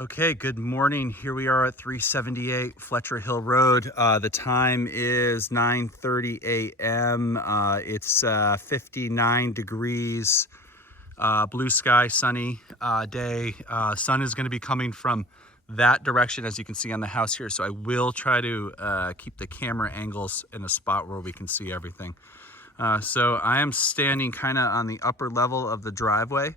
Okay, good morning. Here we are at 378 Fletcher Hill Road. The time is 9:30 a.m. It's 59 degrees, blue sky, sunny day. Sun is going to be coming from that direction, as you can see on the house here. So I will try to keep the camera angles in a spot where we can see everything. So I am standing kind of on the upper level of the driveway,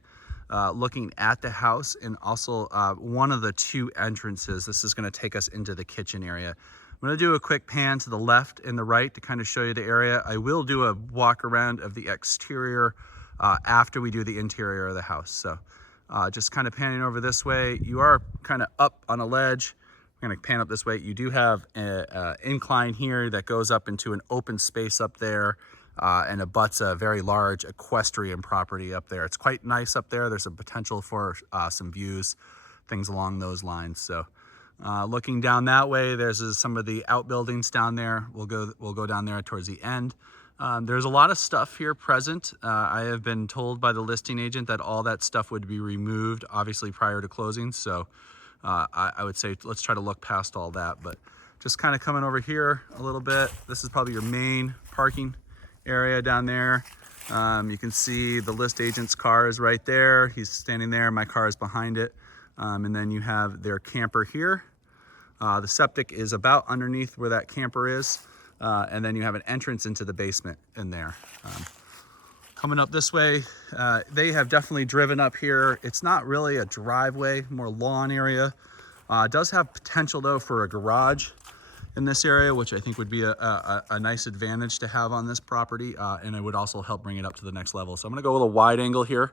looking at the house, and also one of the two entrances. This is going to take us into the kitchen area. I'm going to do a quick pan to the left and the right to kind of show you the area. I will do a walk around of the exterior after we do the interior of the house. So just kind of panning over this way. You are kind of up on a ledge. I'm going to pan up this way. You do have an incline here that goes up into an open space up there. And abuts a very large equestrian property up there. It's quite nice up there. There's some potential for some views, things along those lines. So looking down that way, there's some of the outbuildings down there. We'll go down there towards the end. There's a lot of stuff here present. I have been told by the listing agent that all that stuff would be removed, obviously prior to closing. So I would say let's try to look past all that. But just kind of coming over here a little bit. This is probably your main parking area down there. You can see the list agent's car is right there. He's standing there. My car is behind it. And then you have their camper here. The septic is about underneath where that camper is. And then you have an entrance into the basement in there. Coming up this way, they have definitely driven up here. It's not really a driveway, more lawn area. It does have potential though for a garage in this area, which I think would be a nice advantage to have on this property, and it would also help bring it up to the next level. So I'm gonna go with a wide angle here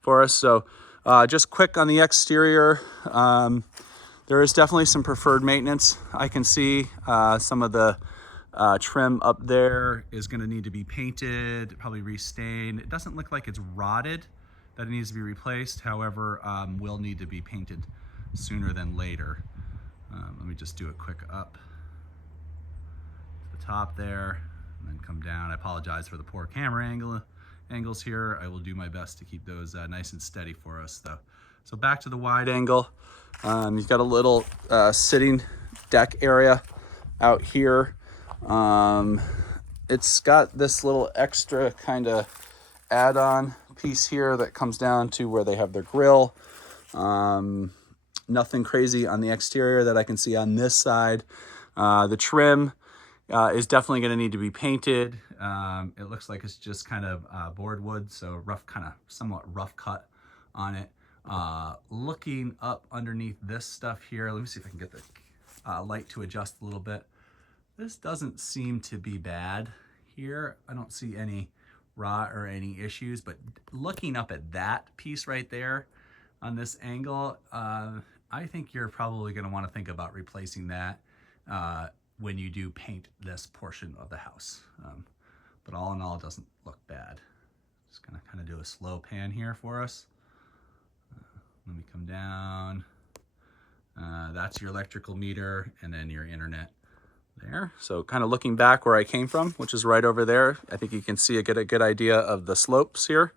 for us. So just quick on the exterior, there is definitely some preferred maintenance. I can see some of the trim up there is gonna need to be painted, probably restained. It doesn't look like it's rotted, that it needs to be replaced. However, will need to be painted sooner than later. Let me just do a quick up top there and then come down. I apologize for the poor camera angles here. I will do my best to keep those nice and steady for us though. So back to the wide angle. You've got a little sitting deck area out here. It's got this little extra kind of add-on piece here that comes down to where they have their grill. Nothing crazy on the exterior that I can see on this side. The trim is definitely going to need to be painted. It looks like it's just kind of board wood, so rough, kind of somewhat rough cut on it. Looking up underneath this stuff here, let me see if I can get the light to adjust a little bit. This doesn't seem to be bad here. I don't see any rot or any issues, but looking up at that piece right there on this angle, I think you're probably going to want to think about replacing that when you do paint this portion of the house. But all in all, it doesn't look bad. Just gonna kind of do a slow pan here for us. Let me come down. That's your electrical meter and then your internet there. So kind of looking back where I came from, which is right over there. I think you can see get a good idea of the slopes here.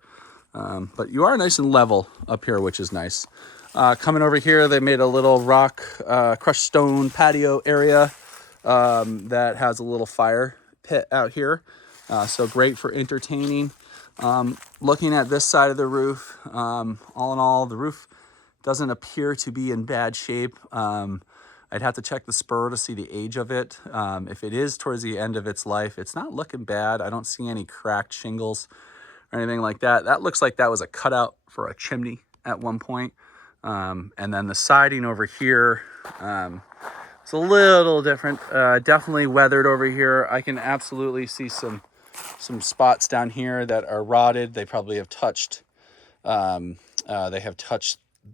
But you are nice and level up here, which is nice. Coming over here, they made a little rock crushed stone patio area that has a little fire pit out here. So great for entertaining. Looking at this side of the roof, all in all, the roof doesn't appear to be in bad shape. I'd have to check the spur to see the age of it. If it is towards the end of its life, it's not looking bad. I don't see any cracked shingles or anything like that. That looks like that was a cutout for a chimney at one point. And then the siding over here, it's a little different. Definitely weathered over here. I can absolutely see some spots down here that are rotted. They probably have touched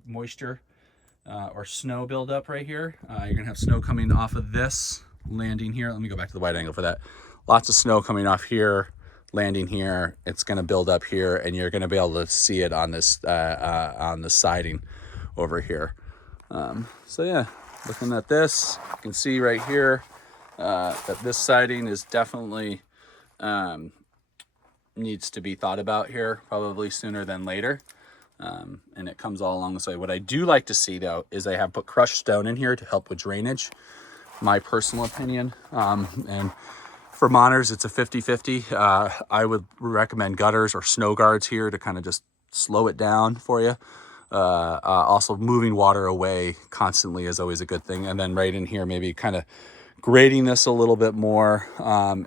moisture or snow buildup right here. You're gonna have snow coming off of this, landing here. Let me go back to the wide angle for that. Lots of snow coming off here, landing here. It's gonna build up here, and you're gonna be able to see it on this on the siding over here. So yeah, looking at this, you can see right here that this siding is definitely needs to be thought about here, probably sooner than later. And it comes all along this way. What I do like to see though is they have put crushed stone in here to help with drainage, my personal opinion. And for monitors, it's a 50-50. I would recommend gutters or snow guards here to kind of just slow it down for you. Also moving water away constantly is always a good thing. And then right in here, maybe kind of grading this a little bit more,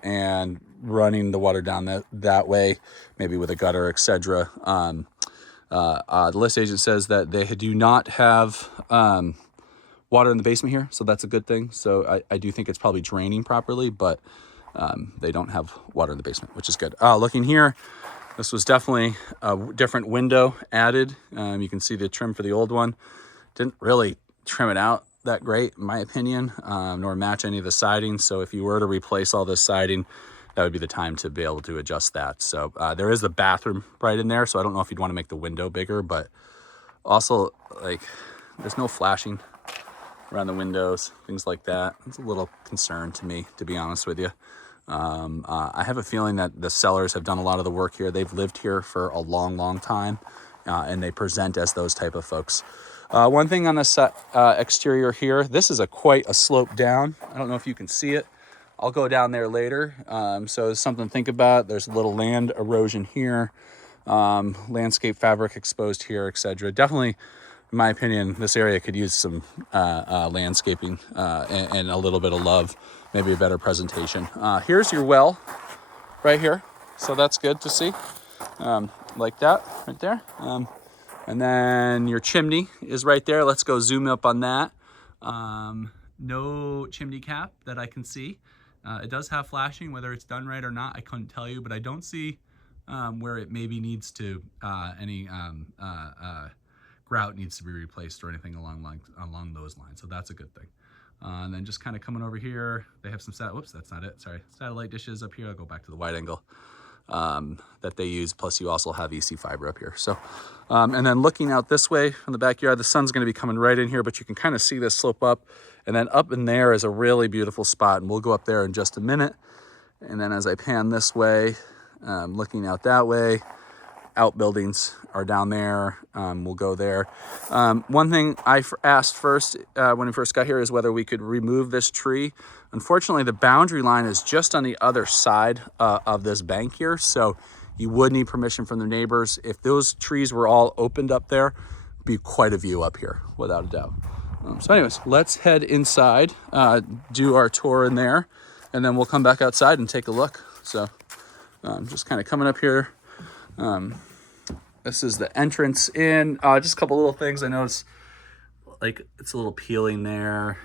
and running the water down that way, maybe with a gutter, etc. The list agent says that they do not have water in the basement here, so that's a good thing. So I do think it's probably draining properly, but they don't have water in the basement, which is good. Looking here, this was definitely a different window added. You can see the trim for the old one. Didn't really trim it out that great, in my opinion, nor match any of the siding. So if you were to replace all this siding, that would be the time to be able to adjust that. So there is the bathroom right in there, so I don't know if you'd want to make the window bigger, but also, like, there's no flashing around the windows, things like that. It's a little concern to me, to be honest with you. I have a feeling that the sellers have done a lot of the work here. They've lived here for a long time, and they present as those type of folks. One thing on the exterior here, this is quite a slope down. I don't know if you can see it. I'll go down there later. So it's something to think about. There's a little land erosion here, landscape fabric exposed here, etc. Definitely, in my opinion, this area could use some landscaping and a little bit of love, maybe a better presentation. Here's your well right here. So that's good to see, like that right there. And then your chimney is right there. Let's go zoom up on that. No chimney cap that I can see. It does have flashing, whether it's done right or not, I couldn't tell you, but I don't see where it maybe needs to, any grout needs to be replaced or anything along those lines. So that's a good thing. And then just kind of coming over here, they have some, whoops, that's not it, sorry. Satellite dishes up here. I'll go back to the wide angle that they use. Plus you also have EC fiber up here. So, and then looking out this way from the backyard, the sun's going to be coming right in here, but you can kind of see this slope up. And then up in there is a really beautiful spot, and we'll go up there in just a minute. And then as I pan this way, looking out that way, outbuildings are down there. We'll go there. One thing I asked first when we first got here is whether we could remove this tree. Unfortunately, the boundary line is just on the other side of this bank here, so you would need permission from the neighbors. If those trees were all opened up there, it'd be quite a view up here, without a doubt. So anyways, let's head inside, do our tour in there, and then we'll come back outside and take a look. So just kind of coming up here. This is the entrance in. Just a couple little things I noticed, like it's a little peeling there.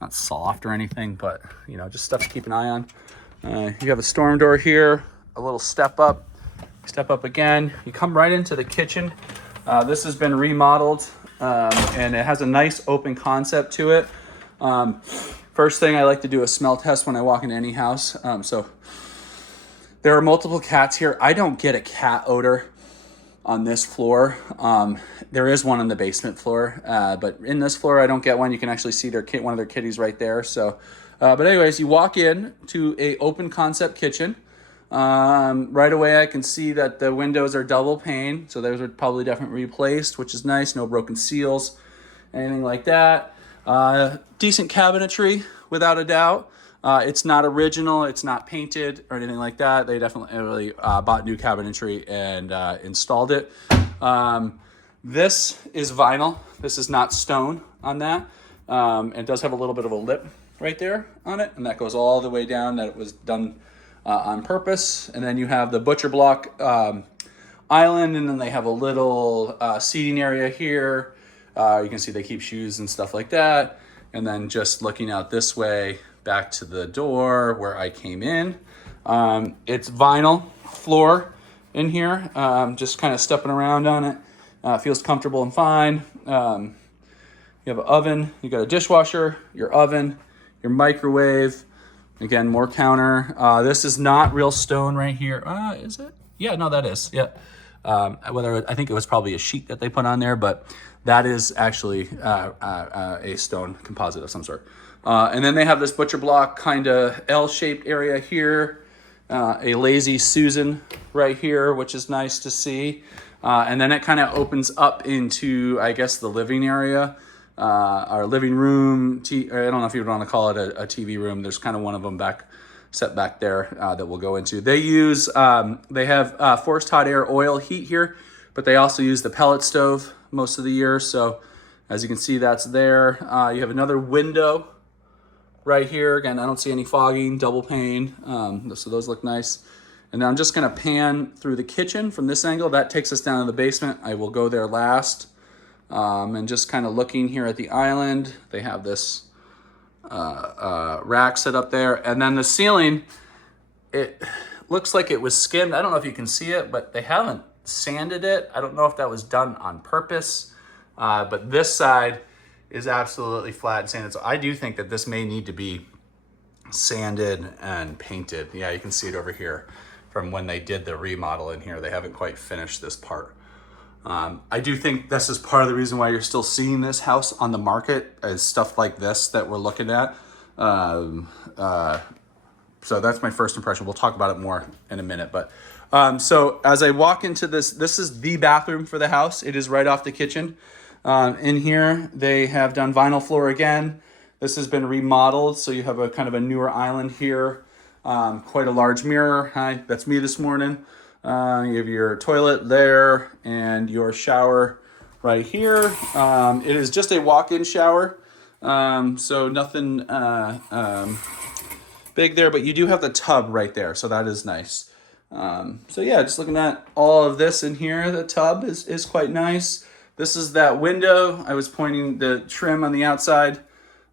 Not soft or anything, but you know, just stuff to keep an eye on. You have a storm door here, a little step up again. You come right into the kitchen. This has been remodeled, and it has a nice open concept to it. First thing I like to do a smell test when I walk into any house. So there are multiple cats here. I don't get a cat odor on this floor. There is one on the basement floor, but in this floor I don't get one. You can actually see one of their kitties right there. So, but anyways, you walk in to a open concept kitchen. Right away I can see that the windows are double pane, so those are probably definitely replaced, which is nice. No broken seals, anything like that. Decent cabinetry, without a doubt. It's not original, it's not painted or anything like that. They definitely bought new cabinetry and installed it. This is vinyl. This is not stone on that. It does have a little bit of a lip right there on it, and that goes all the way down. That it was done on purpose. And then you have the butcher block island, and then they have a little seating area here. You can see they keep shoes and stuff like that. And then just looking out this way, back to the door where I came in. It's vinyl floor in here, just kind of stepping around on it. Feels comfortable and fine. You have an oven, you got a dishwasher, your oven, your microwave. Again, more counter. This is not real stone right here. Is it? Yeah, no, that is. Yeah. I think it was probably a sheet that they put on there, but that is actually a stone composite of some sort. And then they have this butcher block kind of L-shaped area here. a Lazy Susan right here, which is nice to see. And then it kind of opens up into, I guess, the living area, our living room. I don't know if you would want to call it a TV room. There's kind of one of them set back there that we'll go into. They use, they have forced hot air oil heat here, but they also use the pellet stove most of the year. So as you can see, that's there. You have another window right here. Again, I don't see any fogging, double pane. So those look nice. And then I'm just gonna pan through the kitchen from this angle. That takes us down to the basement. I will go there last. And just kind of looking here at the island, they have this rack set up there. And then the ceiling, it looks like it was skimmed. I don't know if you can see it, but they haven't sanded it. I don't know if that was done on purpose, but this side is absolutely flat and sanded. So I do think that this may need to be sanded and painted. Yeah, you can see it over here from when they did the remodel in here. They haven't quite finished this part. I do think this is part of the reason why you're still seeing this house on the market, is stuff like this that we're looking at. So that's my first impression. We'll talk about it more in a minute. But so as I walk into this is the bathroom for the house. It is right off the kitchen. In here, they have done vinyl floor again. This has been remodeled, so you have a kind of a newer island here. Quite a large mirror. Hi, that's me this morning. You have your toilet there and your shower right here. It is just a walk-in shower, so nothing big there, but you do have the tub right there, so that is nice. So yeah, just looking at all of this in here, the tub is quite nice. This is that window. I was pointing the trim on the outside,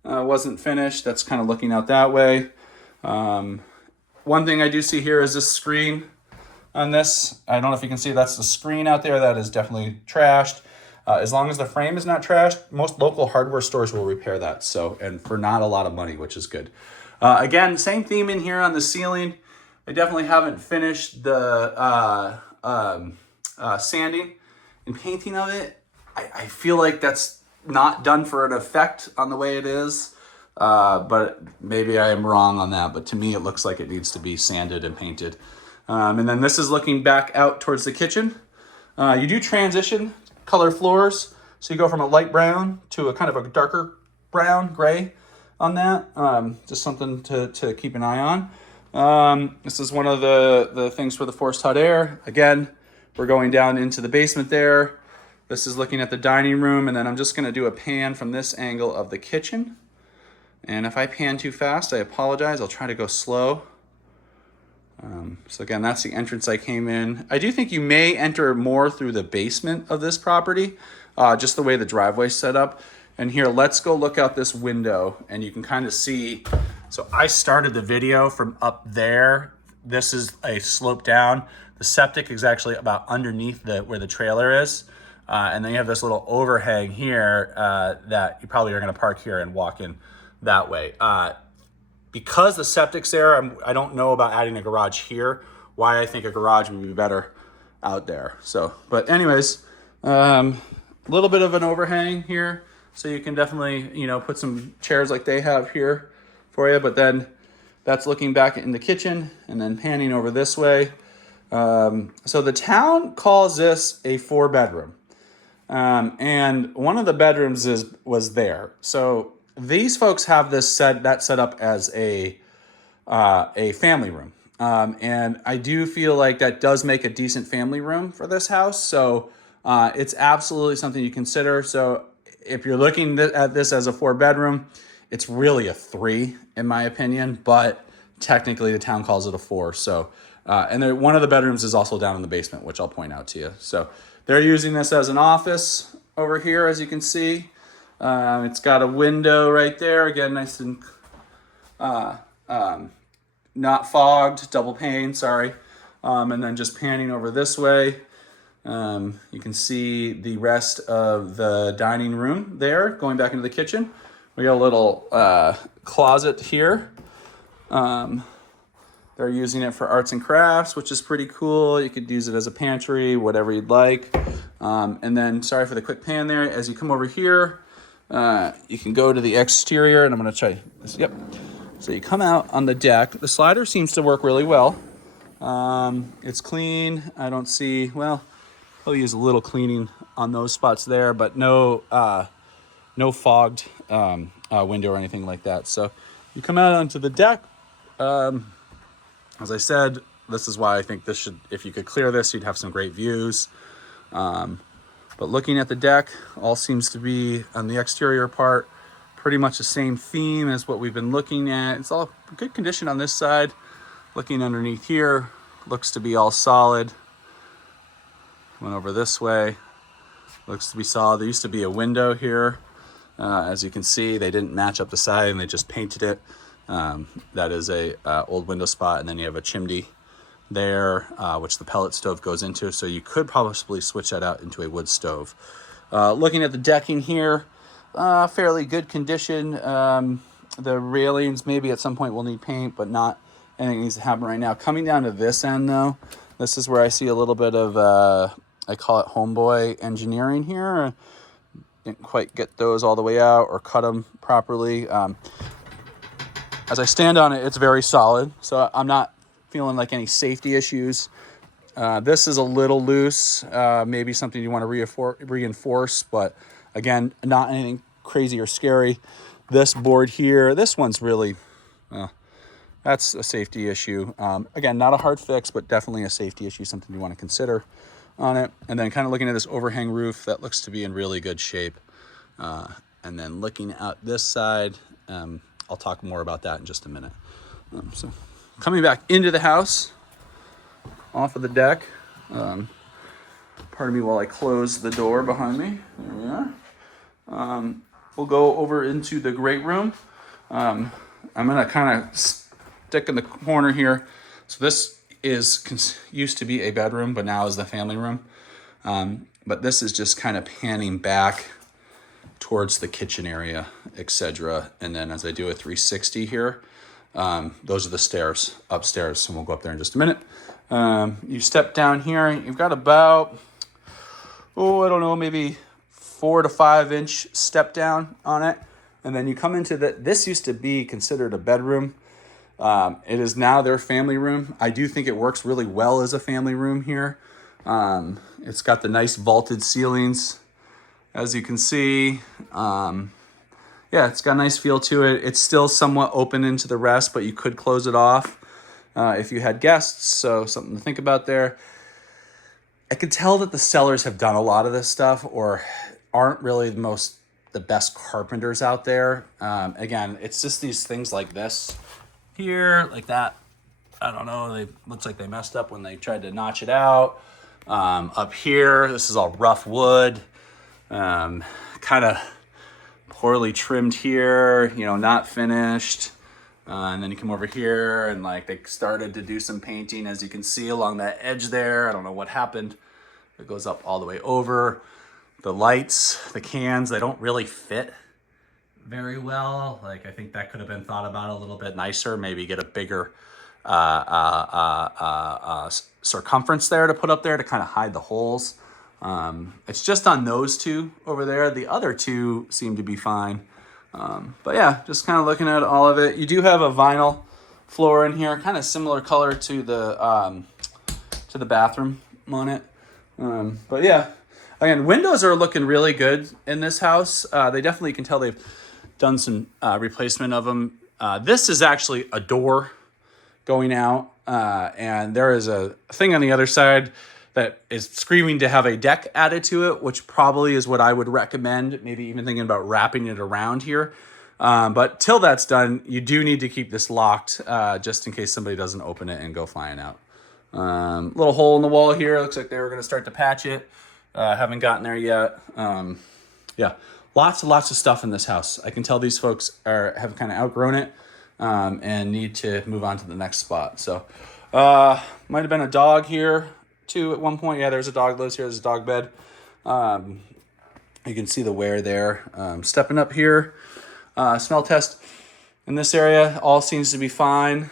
wasn't finished. That's kind of looking out that way. One thing I do see here is this screen on this. I don't know if you can see, that's the screen out there. That is definitely trashed. As long as the frame is not trashed, most local hardware stores will repair that. So, and for not a lot of money, which is good. Again, same theme in here on the ceiling. I definitely haven't finished the sanding and painting of it. I feel like that's not done for an effect on the way it is. But maybe I am wrong on that. But to me, it looks like it needs to be sanded and painted. And then this is looking back out towards the kitchen. You do transition color floors. So you go from a light brown to a kind of a darker brown, gray on that. Just something to keep an eye on. This is one of the things for the forced hot air. Again, we're going down into the basement there. This is looking at the dining room, and then I'm just gonna do a pan from this angle of the kitchen. And if I pan too fast, I apologize. I'll try to go slow. So again, that's the entrance I came in. I do think you may enter more through the basement of this property, just the way the driveway's set up. And here, let's go look out this window, and you can kind of see. So I started the video from up there. This is a slope down. The septic is actually about underneath where the trailer is. And then you have this little overhang here that you probably are gonna park here and walk in that way. Because the septic's there, I don't know about adding a garage here, why I think a garage would be better out there. So, but anyways, a little bit of an overhang here. So you can definitely, put some chairs like they have here for you. But then that's looking back in the kitchen and then panning over this way. So the town calls this a 4-bedroom. And one of the bedrooms was there. So these folks have this set up as a family room. And I do feel like that does make a decent family room for this house. So it's absolutely something you consider. So if you're looking at this as a 4-bedroom, it's really a 3 in my opinion, but technically the town calls it a 4. So, and one of the bedrooms is also down in the basement, which I'll point out to you. So they're using this as an office over here, as you can see. It's got a window right there. Again, nice and not fogged, double pane, sorry. And then just panning over this way. You can see the rest of the dining room there, going back into the kitchen. We got a little closet here. They're using it for arts and crafts, which is pretty cool. You could use it as a pantry, whatever you'd like. And then, sorry for the quick pan there. As you come over here, you can go to the exterior, and I'm gonna try this. Yep. So you come out on the deck. The slider seems to work really well. It's clean. I don't see, well, I'll use a little cleaning on those spots there, but no fogged window or anything like that. So you come out onto the deck. As I said, this is why I think this should, if you could clear this, you'd have some great views. But looking at the deck, all seems to be on the exterior part, pretty much the same theme as what we've been looking at. It's all good condition on this side. Looking underneath here, looks to be all solid. Went over this way, looks to be solid. There used to be a window here. As you can see, they didn't match up the side and they just painted it. That is a old window spot, and then you have a chimney there, which the pellet stove goes into. So you could possibly switch that out into a wood stove. Looking at the decking here, fairly good condition. The railings maybe at some point will need paint, but not anything needs to happen right now. Coming down to this end though, this is where I see a little bit of, I call it homeboy engineering here. Didn't quite get those all the way out or cut them properly. As I stand on it, it's very solid, so I'm not feeling like any safety issues. This is a little loose, maybe something you want to reinforce, but again, not anything crazy or scary. This board here, this one's really, that's a safety issue. Again, not a hard fix, but definitely a safety issue, something you want to consider on it. And then kind of looking at this overhang roof, that looks to be in really good shape. And then looking out this side, I'll talk more about that in just a minute. So coming back into the house, off of the deck. Pardon me while I close the door behind me. There we are. We'll go over into the great room. I'm gonna kind of stick in the corner here. So this used to be a bedroom, but now is the family room. But this is just kind of panning back towards the kitchen area, etc. And then as I do a 360 here, those are the stairs upstairs. And we'll go up there in just a minute. You step down here, you've got about, I don't know, maybe 4 to 5 inch step down on it. And then you come into this used to be considered a bedroom. It is now their family room. I do think it works really well as a family room here. It's got the nice vaulted ceilings, as you can see. Yeah, it's got a nice feel to it. It's still somewhat open into the rest, but you could close it off if you had guests. So something to think about there. I could tell that the sellers have done a lot of this stuff or aren't really the best carpenters out there. Again, it's just these things like this here, like that. I don't know, looks like they messed up when they tried to notch it out. Up here, this is all rough wood, kind of poorly trimmed here, not finished. And then you come over here and like they started to do some painting, as you can see along that edge there. I don't know what happened. It goes up all the way over. The lights, the cans, they don't really fit very well. Like I think that could have been thought about a little bit nicer. Maybe get a bigger circumference there to put up there to kind of hide the holes. It's just on those two over there. The other two seem to be fine. But yeah, just kind of looking at all of it. You do have a vinyl floor in here, kind of similar color to the bathroom on it. But yeah, again, windows are looking really good in this house. They definitely can tell they've done some replacement of them. This is actually a door going out, and there is a thing on the other side that is screaming to have a deck added to it, which probably is what I would recommend, maybe even thinking about wrapping it around here. But till that's done, you do need to keep this locked just in case somebody doesn't open it and go flying out. Little hole in the wall here. Looks like they were going to start to patch it. Haven't gotten there yet. Yeah, lots and lots of stuff in this house. I can tell these folks have kind of outgrown it and need to move on to the next spot. So might have been a dog here too at one point. Yeah, there's a dog lives here. There's a dog bed. You can see the wear there. Stepping up here, smell test in this area. All seems to be fine.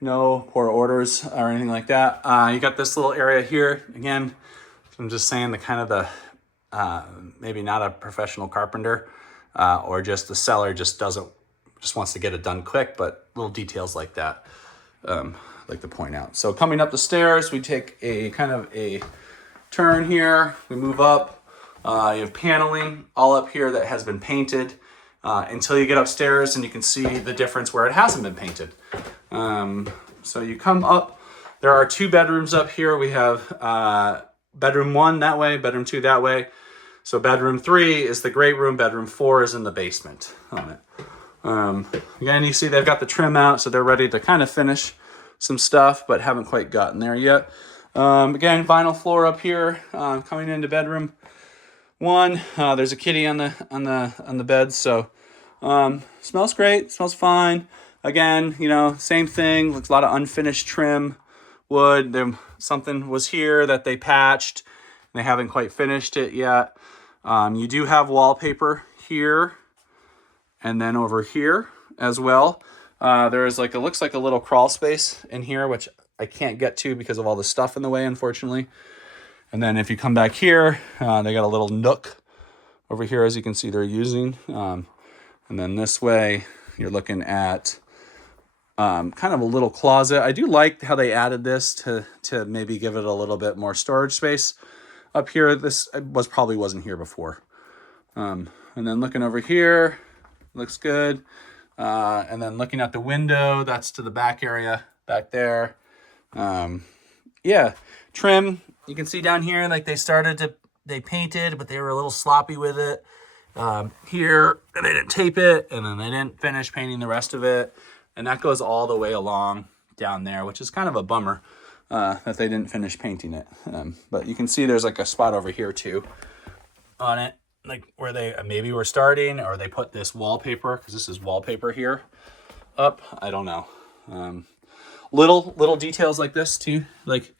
No poor odors or anything like that. You got this little area here. Again, I'm just saying the kind of the maybe not a professional carpenter or just the seller just wants to get it done quick, but little details like that. like to point out. So coming up the stairs, we take a kind of a turn here. We move up. You have paneling all up here that has been painted until you get upstairs, and you can see the difference where it hasn't been painted. So you come up. There are 2 bedrooms up here. We have bedroom 1 that way, bedroom 2 that way. So bedroom 3 is the great room. Bedroom 4 is in the basement on it. Again, you see they've got the trim out, so they're ready to kind of finish some stuff, but haven't quite gotten there yet. Again, vinyl floor up here. Coming into bedroom 1, there's a kitty on the bed, so smells great. Smells fine. Again, you know, same thing. Looks a lot of unfinished trim wood. Something was here that they patched. They haven't quite finished it yet. You do have wallpaper here and then over here as well. There is looks like a little crawl space in here, which I can't get to because of all the stuff in the way, unfortunately. And then if you come back here, they got a little nook over here, as you can see they're using. And then this way, you're looking at kind of a little closet. I do like how they added this to maybe give it a little bit more storage space. Up here, this probably wasn't here before. And then looking over here, looks good. And then looking at the window, that's to the back area back there. Yeah, trim. You can see down here, like they painted, but they were a little sloppy with it. Here, they didn't tape it, and then they didn't finish painting the rest of it. And that goes all the way along down there, which is kind of a bummer. That they didn't finish painting it. But you can see there's like a spot over here too on it, like where they maybe were starting, or they put this wallpaper, because this is wallpaper here, up. I don't know. Little details like this too, like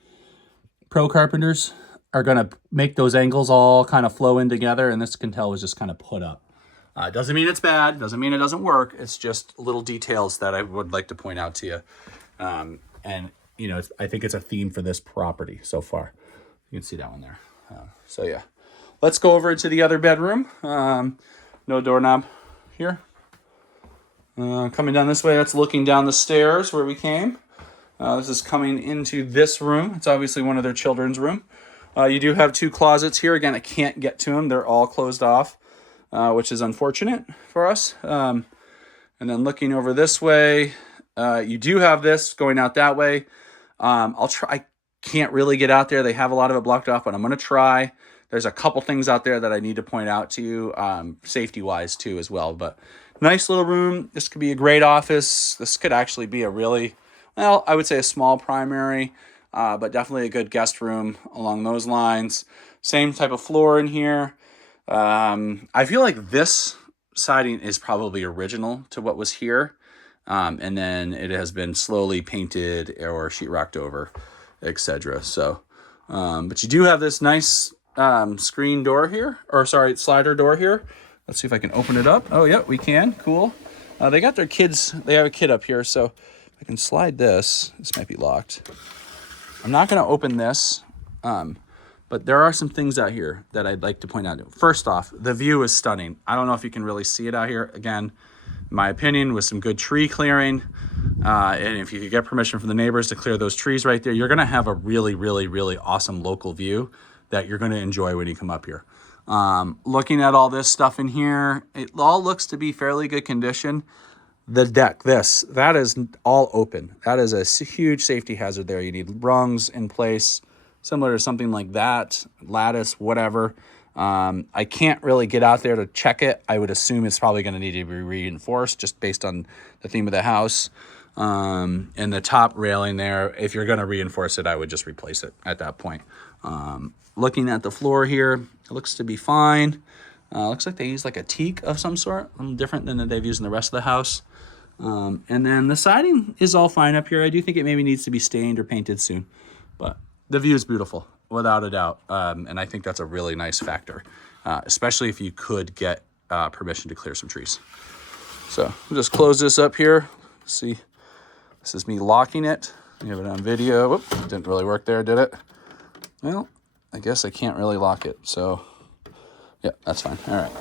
pro carpenters are gonna make those angles all kind of flow in together, and this, can tell, was just kind of put up. Doesn't mean it's bad, doesn't mean it doesn't work. It's just little details that I would like to point out to you. And you know, I think it's a theme for this property so far. You can see that one there. So yeah, let's go over to the other bedroom. No doorknob here. Coming down this way, that's looking down the stairs where we came. This is coming into this room. It's obviously one of their children's room. You do have 2 closets here. Again, I can't get to them. They're all closed off, which is unfortunate for us. And then looking over this way, you do have this going out that way. I'll try. I can't really get out there. They have a lot of it blocked off, but I'm going to try. There's a couple things out there that I need to point out to you, safety-wise too as well. But nice little room. This could be a great office. This could actually be a really, well, I would say a small primary, but definitely a good guest room along those lines. Same type of floor in here. I feel like this siding is probably original to what was here. And then it has been slowly painted or sheetrocked over, etc. So, but you do have this nice screen door here, or sorry, slider door here. Let's see if I can open it up. Oh, yeah, we can. Cool. They got their kids. They have a kid up here, so if I can slide this. This might be locked. I'm not going to open this, but there are some things out here that I'd like to point out. First off, the view is stunning. I don't know if you can really see it out here. Again, in my opinion, with some good tree clearing, and if you could get permission from the neighbors to clear those trees right there, you're going to have a really, really, really awesome local view that you're going to enjoy when you come up here. Looking at all this stuff in here, it all looks to be fairly good condition. The deck, that is all open. That is a huge safety hazard there. You need rungs in place, similar to something like that, lattice, whatever. I can't really get out there to check it. I would assume it's probably going to need to be reinforced just based on the theme of the house. And the top railing there, if you're going to reinforce it, I would just replace it at that point. Looking at the floor here, it looks to be fine. Looks like they use like a teak of some sort, a little different than they've used in the rest of the house. And then the siding is all fine up here. I do think it maybe needs to be stained or painted soon, but the view is beautiful, without a doubt. And I think that's a really nice factor, especially if you could get permission to clear some trees. So we'll just close this up here. See, this is me locking it. You have it on video. Whoop, didn't really work there, did it? Well, I guess I can't really lock it. So yeah, that's fine. All right.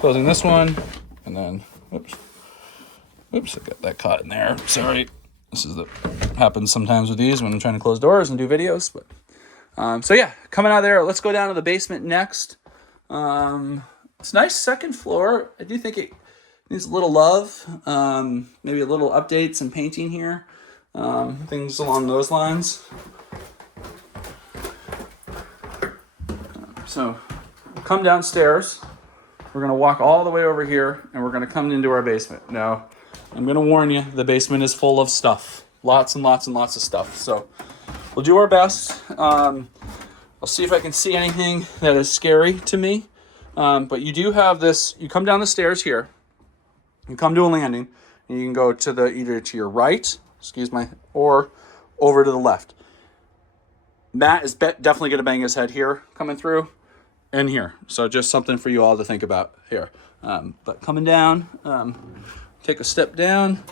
Closing this one, and then, oops, I got that caught in there. Sorry. This is the happens sometimes with these when I'm trying to close doors and do videos. But so yeah, coming out of there, let's go down to the basement next. It's a nice second floor. I do think it needs a little love, maybe a little updates and painting here, things along those lines. So come downstairs. We're going to walk all the way over here, and we're going to come into our basement. Now, I'm going to warn you, the basement is full of stuff. Lots and lots and lots of stuff. So we'll do our best. I'll see if I can see anything that is scary to me. But you do have this, you come down the stairs here, you come to a landing, and you can go to either to your right, or over to the left. Matt is definitely going to bang his head here, coming through, and here. So just something for you all to think about here. But coming down, take a step down,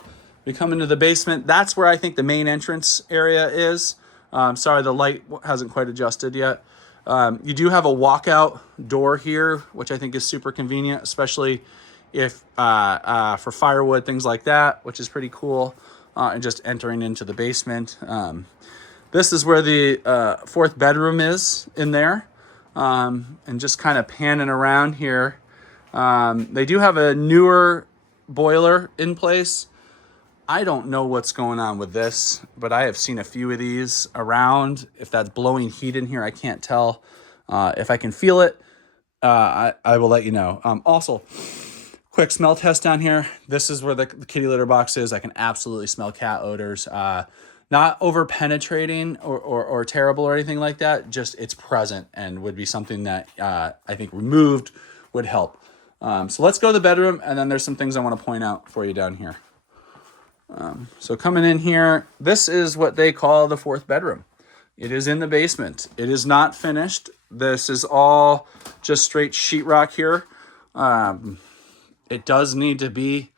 we come into the basement. That's where I think the main entrance area is. Sorry, the light hasn't quite adjusted yet. You do have a walkout door here, which I think is super convenient, especially if for firewood, things like that, which is pretty cool, and just entering into the basement. This is where the fourth bedroom is in there, and just kind of panning around here. They do have a newer boiler in place. I don't know what's going on with this, but I have seen a few of these around. If that's blowing heat in here, I can't tell. If I can feel it, I will let you know. Also, quick smell test down here. This is where the kitty litter box is. I can absolutely smell cat odors. Not over penetrating or terrible or anything like that. Just it's present and would be something that I think removed would help. So let's go to the bedroom, and then there's some things I want to point out for you down here. So coming in here, this is what they call the fourth bedroom. It is in the basement. It is not finished. This is all just straight sheetrock here. It does need to be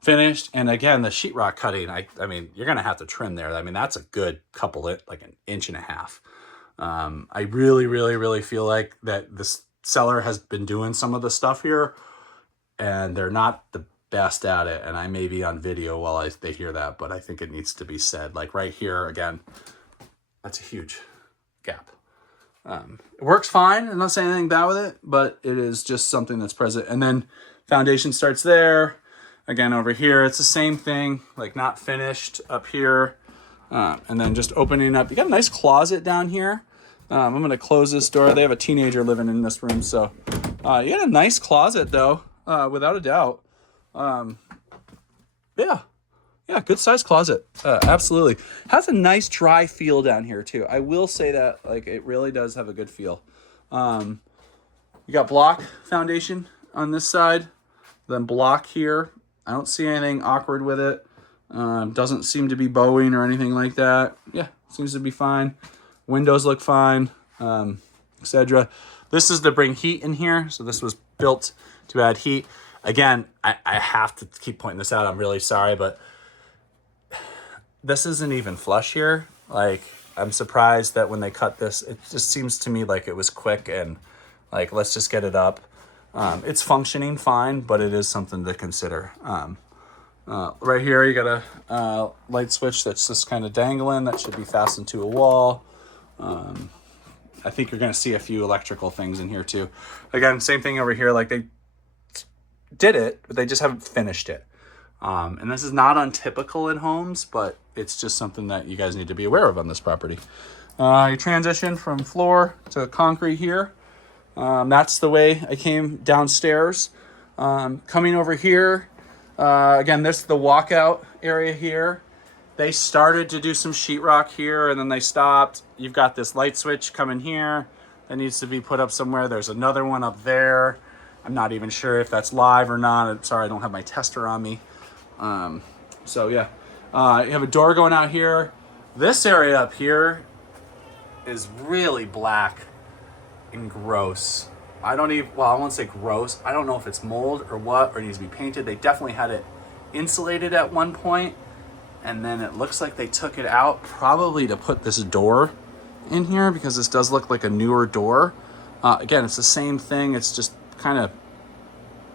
finished. And again, the sheetrock cutting, I mean, you're going to have to trim there. I mean, that's a good couple, like an inch and a half. I really, really, really feel like that this seller has been doing some of the stuff here, and they're not the best at it. And I may be on video while they hear that, but I think it needs to be said. Like right here, again, that's a huge gap. It works fine. I'm not saying anything bad with it, but it is just something that's present. And then foundation starts there. Again, over here, it's the same thing, like not finished up here. And then just opening up. You got a nice closet down here. I'm going to close this door. They have a teenager living in this room. So you got a nice closet, though, without a doubt. Yeah, good sized closet. Absolutely. Has a nice dry feel down here, too. I will say that, like, it really does have a good feel. You got block foundation on this side, then block here. I don't see anything awkward with it. Doesn't seem to be bowing or anything like that. Yeah, seems to be fine. Windows look fine, etc. This is to bring heat in here. So this was built to add heat. Again, I have to keep pointing this out. I'm really sorry, but this isn't even flush here. Like, I'm surprised that when they cut this, it just seems to me like it was quick and like, let's just get it up. It's functioning fine, but it is something to consider. Right here, you got a light switch that's just kind of dangling. That should be fastened to a wall. I think you're going to see a few electrical things in here too. Again, same thing over here. Like, they did it, but they just haven't finished it. And this is not untypical in homes, but it's just something that you guys need to be aware of on this property. You transition from floor to concrete here. That's the way I came downstairs. Coming over here, again, this is the walkout area here. They started to do some sheetrock here, and then they stopped. You've got this light switch coming here that needs to be put up somewhere. There's another one up there. I'm not even sure if that's live or not. I'm sorry, I don't have my tester on me. So yeah, you have a door going out here. This area up here is really black and gross. I won't say gross. I don't know if it's mold or what, or it needs to be painted. They definitely had it insulated at one point, and then it looks like they took it out probably to put this door in here, because this does look like a newer door. Again, it's the same thing. It's just kind of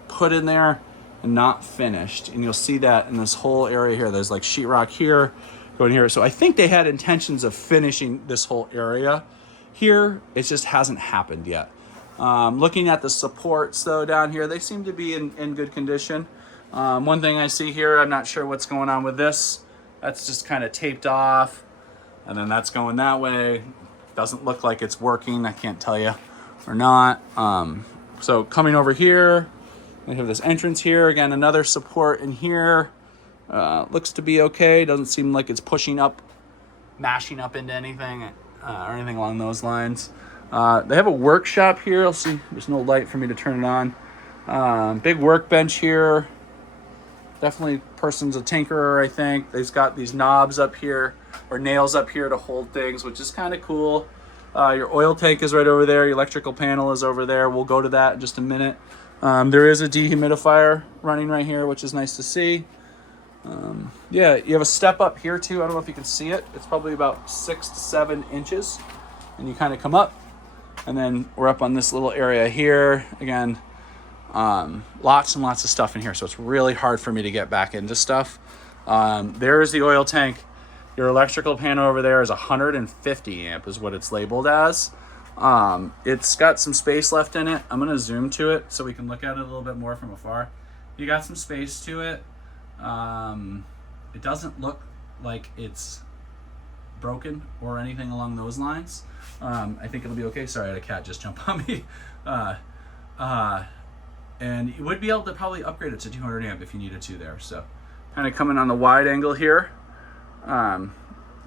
put in there and not finished. And you'll see that in this whole area here. There's like sheetrock here, going here. So I think they had intentions of finishing this whole area here. It just hasn't happened yet. Looking at the supports though down here, they seem to be in good condition. One thing I see here, I'm not sure what's going on with this. That's just kind of taped off, and then that's going that way. Doesn't look like it's working. I can't tell you or not. So coming over here, we have this entrance here. Again, another support in here. Looks to be okay. Doesn't seem like it's pushing up, mashing up into anything or anything along those lines. They have a workshop here. I'll see. There's no light for me to turn it on. Big workbench here. Definitely person's a tinkerer, I think. They've got these knobs up here or nails up here to hold things, which is kind of cool. Your oil tank is right over there. Your electrical panel is over there. We'll go to that in just a minute. There is a dehumidifier running right here, which is nice to see. Yeah, you have a step up here too. I don't know if you can see it. It's probably about 6 to 7 inches. And you kind of come up, and then we're up on this little area here. Again, lots and lots of stuff in here. So it's really hard for me to get back into stuff. There's the oil tank. Your electrical panel over there is 150 amp is what it's labeled as. It's got some space left in it. I'm going to zoom to it so we can look at it a little bit more from afar. You got some space to it. It doesn't look like it's broken or anything along those lines. I think it'll be okay. Sorry, I had a cat just jump on me. And you would be able to probably upgrade it to 200 amp if you needed to there. So kind of coming on the wide angle here.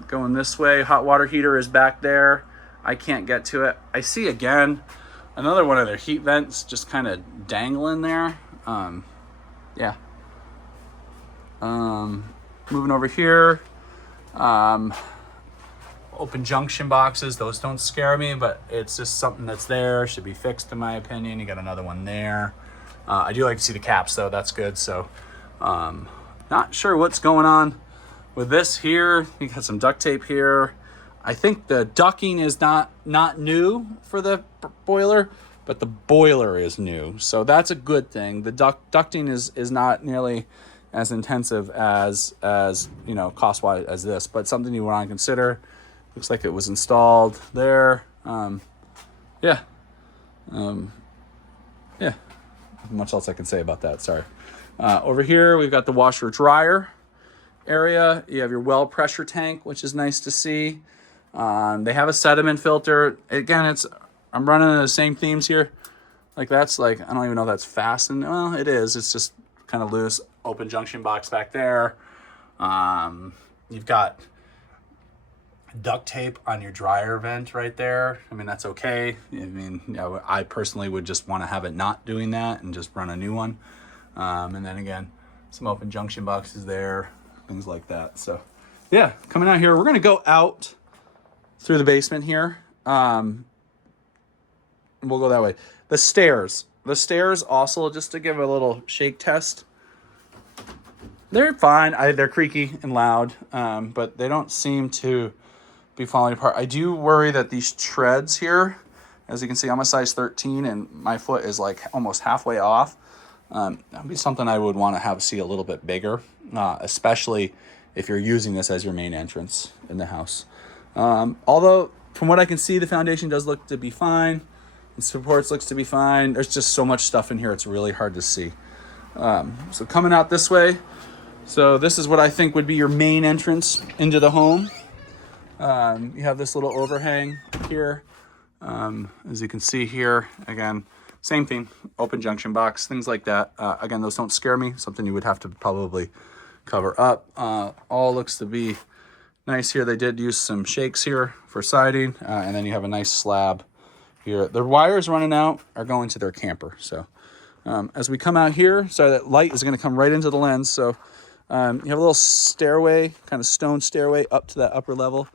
Going this way, hot water heater is back there. I can't get to it. I see again another one of their heat vents just kind of dangling there. Yeah. Moving over here. Open junction boxes. Those don't scare me, but it's just something that's there. Should be fixed in my opinion. You got another one there. I do like to see the caps though. That's good. So not sure what's going on with this here. You got some duct tape here. I think the ducking is not new for the boiler, but the boiler is new. So that's a good thing. The ducting is not nearly as intensive as you know, cost-wise as this, but something you want to consider. Looks like it was installed there. Yeah. Yeah. Not much else I can say about that. Sorry. Over here, we've got the washer dryer area. You have your well pressure tank, which is nice to see. They have a sediment filter. Again, I'm running the same themes here. Like that's like, I don't even know if that's fastened. Well, it is. It's just kind of loose. Open junction box back there. You've got duct tape on your dryer vent right there. I mean, that's okay. I mean, you know, I personally would just want to have it not doing that and just run a new one. And then again, some open junction boxes there, things like that. So yeah, coming out here, we're going to go out through the basement here. We'll go that way. The stairs also, just to give a little shake test. They're fine. They're creaky and loud, but they don't seem to be falling apart. I do worry that these treads here, as you can see, I'm a size 13 and my foot is like almost halfway off. That'd be something I would want to see a little bit bigger, especially if you're using this as your main entrance in the house. Although from what I can see, the foundation does look to be fine. The supports looks to be fine. There's just so much stuff in here. It's really hard to see. So coming out this way. So this is what I think would be your main entrance into the home. You have this little overhang here. As you can see here, again, same thing, open junction box, things like that. Again, those don't scare me. Something you would have to probably cover up. All looks to be nice here. They did use some shakes here for siding. And then you have a nice slab here. The wires running out are going to their camper. So as we come out here, sorry, that light is going to come right into the lens. So you have a little stairway, kind of stone stairway up to that upper level.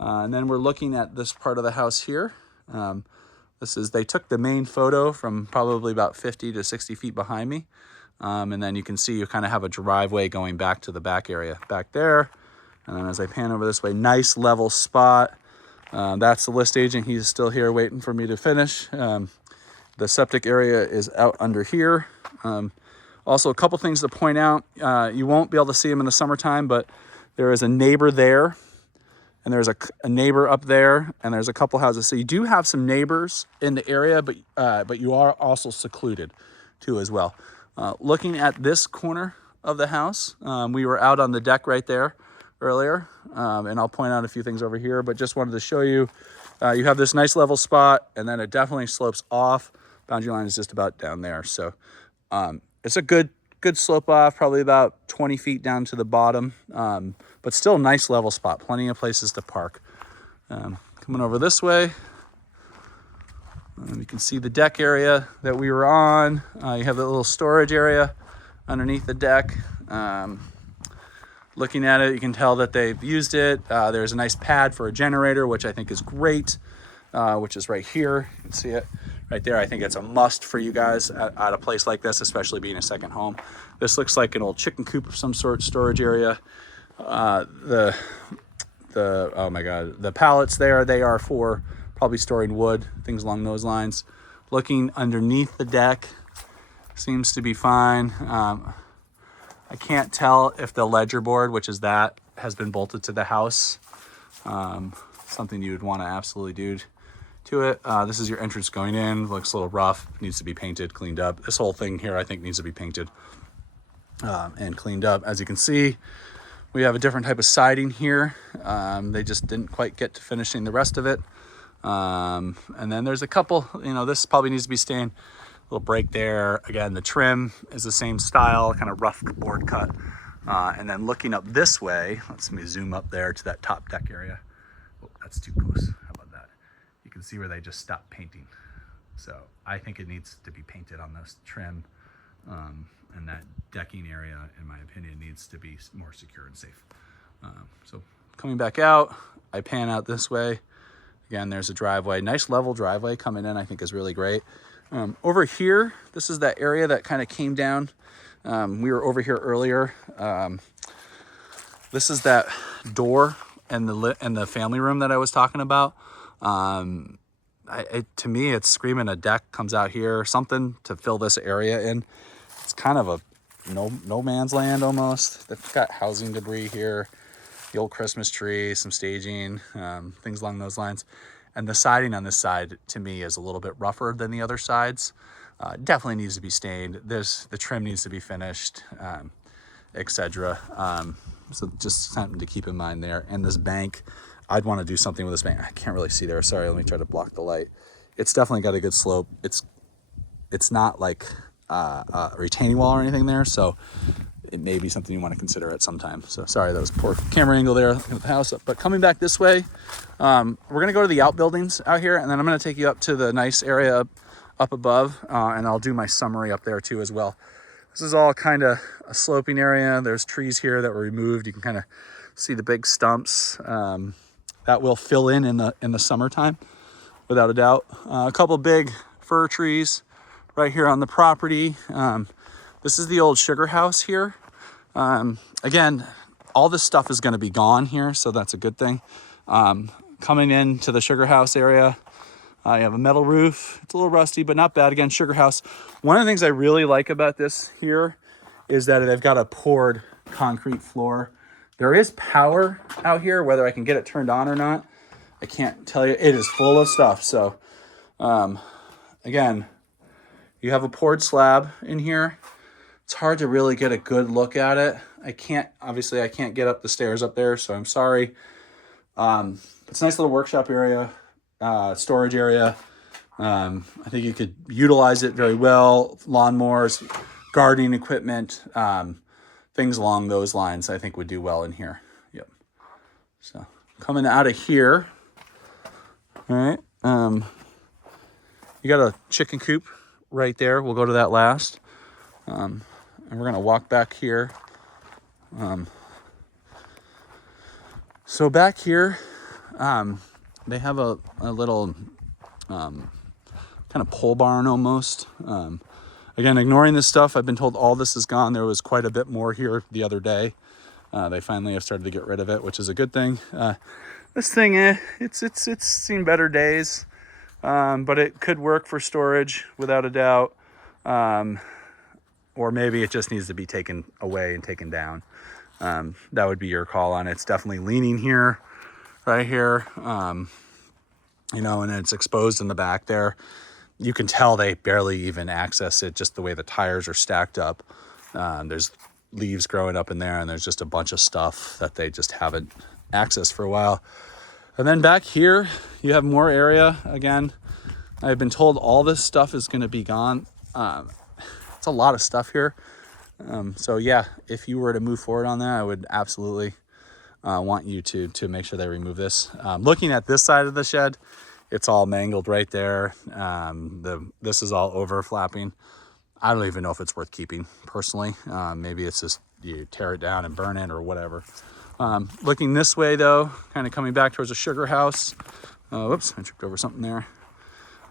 And then we're looking at this part of the house here. They took the main photo from probably about 50 to 60 feet behind me. And then you can see you kind of have a driveway going back to the back area back there. And then as I pan over this way, nice level spot. That's the list agent. He's still here waiting for me to finish. The septic area is out under here. Also, a couple things to point out. You won't be able to see them in the summertime, but There is a neighbor there, and there's a neighbor up there, and there's a couple houses. So you do have some neighbors in the area, but you are also secluded too as well. Looking at this corner of the house, we were out on the deck right there earlier, and I'll point out a few things over here, but just wanted to show you, you have this nice level spot, and then it definitely slopes off. Boundary line is just about down there. So it's a good slope off, probably about 20 feet down to the bottom, but still a nice level spot, plenty of places to park. Coming over this way, you can see the deck area that we were on. You have that little storage area underneath the deck. Looking at it, you can tell that they've used it. There's a nice pad for a generator, which I think is great, which is right here. You can see it right there. I think it's a must for you guys at a place like this, especially being a second home. This looks like an old chicken coop of some sort, storage area. Oh my God, the pallets there, they are for probably storing wood, things along those lines. Looking underneath the deck, seems to be fine. I can't tell if the ledger board, which is that, has been bolted to the house. Something you would want to absolutely do to it. This is your entrance going in. Looks a little rough, needs to be painted, cleaned up. This whole thing here I think needs to be painted and cleaned up. As you can see, we have a different type of siding here. They just didn't quite get to finishing the rest of it. And then there's a couple, this probably needs to be stained. Little break there. Again, the trim is the same style, kind of rough board cut. And then looking up this way, let me zoom up there to that top deck area. Oh, that's too close. How about that? You can see where they just stopped painting. So I think it needs to be painted on this trim. And that decking area, in my opinion, needs to be more secure and safe. So coming back out, I pan out this way. Again, there's a driveway, nice level driveway coming in, I think is really great. Over here, this is that area that kind of came down. We were over here earlier. This is that door and the family room that I was talking about. To me, it's screaming a deck comes out here, something to fill this area in. It's kind of a no man's land almost. They've got housing debris here, the old Christmas tree, some staging, things along those lines. And the siding on this side, to me, is a little bit rougher than the other sides. Definitely needs to be stained. The trim needs to be finished, etc. So just something to keep in mind there. And this bank, I'd want to do something with this bank. I can't really see there. Sorry, let me try to block the light. It's definitely got a good slope. It's not like a retaining wall or anything there, so it may be something you want to consider at some time. So sorry, that was poor camera angle there at the house. But coming back this way, we're gonna go to the outbuildings out here, and then I'm gonna take you up to the nice area up above, and I'll do my summary up there too as well. This is all kind of a sloping area. There's trees here that were removed. You can kind of see the big stumps. That will fill in the summertime, without a doubt. A couple big fir trees right here on the property. This is the old sugar house here. Again, all this stuff is going to be gone here, so that's a good thing. Coming into the sugar house area, you have a metal roof. It's a little rusty, but not bad. Again, sugar house. One of the things I really like about this here is that they've got a poured concrete floor. There is power out here, whether I can get it turned on or not, I can't tell you. It is full of stuff. So, again, you have a poured slab in here. It's hard to really get a good look at it. I can't get up the stairs up there, so I'm sorry. It's a nice little workshop area, storage area. I think you could utilize it very well. Lawnmowers, gardening equipment, things along those lines I think would do well in here. Yep. So coming out of here, all right, you got a chicken coop right there. We'll go to that last. And we're going to walk back here. So back here, they have a little kind of pole barn almost. Again, ignoring this stuff, I've been told all this is gone. There was quite a bit more here the other day. They finally have started to get rid of it, which is a good thing. This thing, it's seen better days, but it could work for storage without a doubt. Or maybe it just needs to be taken away and taken down. That would be your call on it. It's definitely leaning here, right here, you know, and it's exposed in the back there. You can tell they barely even access it, just the way the tires are stacked up. There's leaves growing up in there, and there's just a bunch of stuff that they just haven't accessed for a while. And then back here, you have more area. Again, I've been told all this stuff is going to be gone. It's a lot of stuff here. So yeah, if you were to move forward on that, I would absolutely want you to make sure they remove this. Looking at this side of the shed, it's all mangled right there. This is all over flapping. I don't even know if it's worth keeping personally. Maybe it's just you tear it down and burn it or whatever. Looking this way though, kind of coming back towards the sugar house. Whoops, I tripped over something there.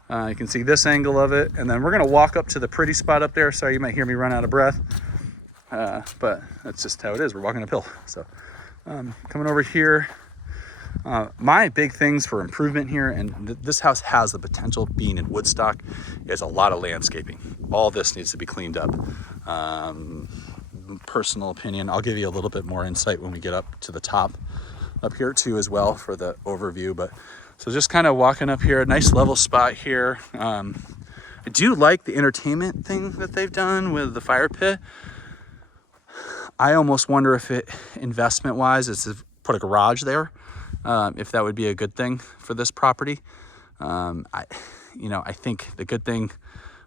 You can see this angle of it. And then we're gonna walk up to the pretty spot up there. Sorry, you might hear me run out of breath. But that's just how it is. We're walking uphill. So coming over here, my big things for improvement here, and this house has the potential being in Woodstock, is a lot of landscaping. All this needs to be cleaned up. Personal opinion, I'll give you a little bit more insight when we get up to the top up here too as well for the overview. But so just kind of walking up here, a nice level spot here. I do like the entertainment thing that they've done with the fire pit. I almost wonder if it, investment wise, is to put a garage there. If that would be a good thing for this property. I think the good thing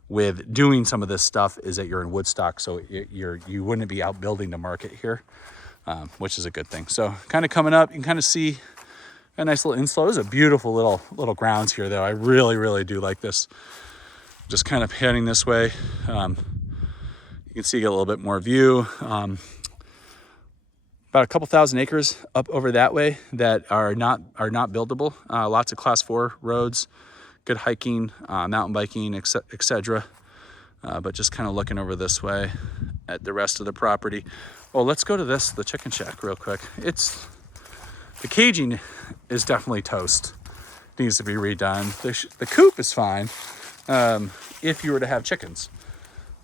with doing some of this stuff is that you're in Woodstock, so you wouldn't be out building the market here, which is a good thing. So kind of coming up, you can kind of see a nice little inflow. There's a beautiful little grounds here though. I really, really do like this. Just kind of heading this way. You can see you get a little bit more view. About a couple thousand acres up over that way that are not buildable. Lots of class 4 roads, good hiking, mountain biking, etc. But just kind of looking over this way at the rest of the property. Oh, let's go to the chicken shack real quick. The caging is definitely toast. Needs to be redone. The coop is fine if you were to have chickens.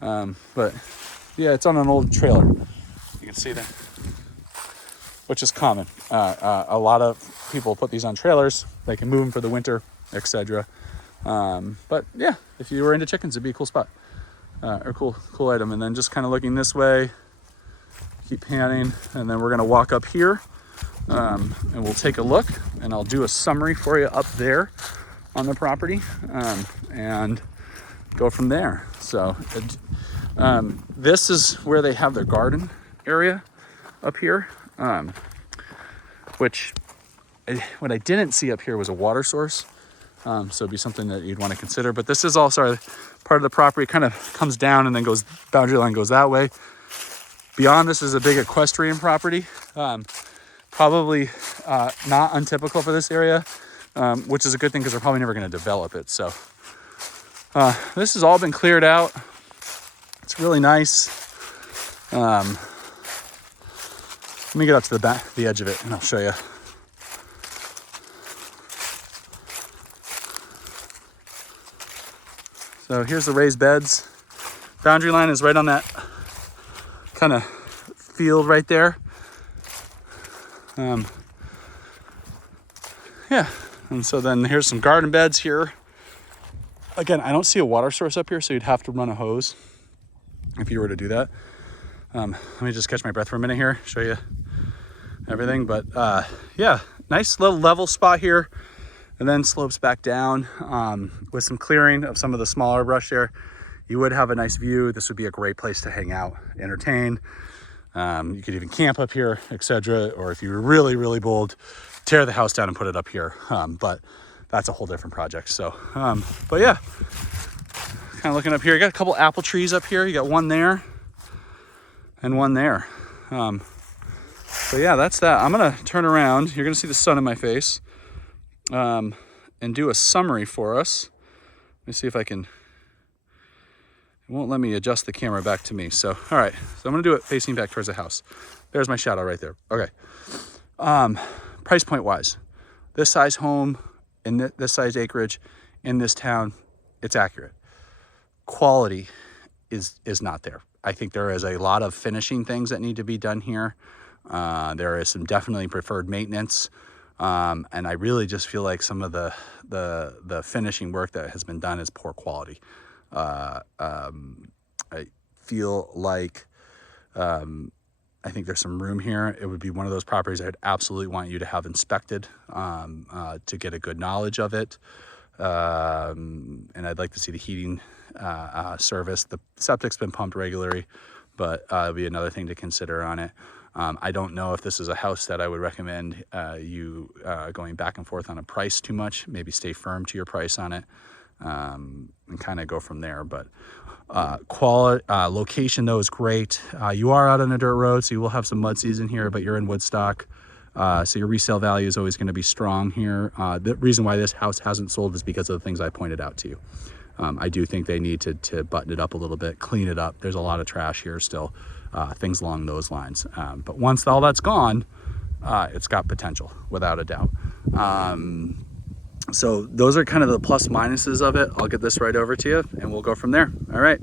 But yeah, it's on an old trailer. You can see that, which is common. A lot of people put these on trailers. They can move them for the winter, etc. But yeah, if you were into chickens, it'd be a cool spot, or cool item. And then just kind of looking this way, keep panning, and then we're gonna walk up here, and we'll take a look, and I'll do a summary for you up there on the property, and go from there. So this is where they have their garden area up here. Which what I didn't see up here was a water source. So it'd be something that you'd want to consider. But this is also part of the property, kind of comes down and then boundary line goes that way. Beyond this is a big equestrian property. Probably not untypical for this area, which is a good thing because they're probably never going to develop it. So this has all been cleared out. It's really nice. Let me get up to the edge of it and I'll show you. So here's the raised beds. Boundary line is right on that kind of field right there. Yeah, and so then here's some garden beds here. Again, I don't see a water source up here, so you'd have to run a hose if you were to do that. Let me just catch my breath for a minute here, show you everything. But yeah, nice little level spot here, and then slopes back down with some clearing of some of the smaller brush there. You would have a nice view. This would be a great place to hang out, entertain. You could even camp up here, etc. Or if you were really, really bold, tear the house down and put it up here. But that's a whole different project. So, but yeah, kind of looking up here. You got a couple apple trees up here. You got one there and one there. So yeah, that's that. I'm gonna turn around. You're gonna see the sun in my face, and do a summary for us. Let me see if I can. It won't let me adjust the camera back to me. So, all right. So I'm gonna do it facing back towards the house. There's my shadow right there. Okay. Price point wise, this size home in this size acreage in this town, it's accurate. Quality is not there. I think there is a lot of finishing things that need to be done here. There is some definitely preferred maintenance. And I really just feel like some of the finishing work that has been done is poor quality. I feel like I think there's some room here. It would be one of those properties I'd absolutely want you to have inspected to get a good knowledge of it. And I'd like to see the heating service. The septic's been pumped regularly, but it'll be another thing to consider on it. I don't know if this is a house that I would recommend you going back and forth on a price too much. Maybe stay firm to your price on it and kind of go from there. But quality location though is great. You are out on a dirt road, so you will have some mud season here, but you're in Woodstock. So your resale value is always going to be strong here. The reason why this house hasn't sold is because of the things I pointed out to you. I do think they need to button it up a little bit, clean it up. There's a lot of trash here still, things along those lines. But once all that's gone, it's got potential without a doubt. So those are kind of the plus minuses of it. I'll get this right over to you and we'll go from there. All right.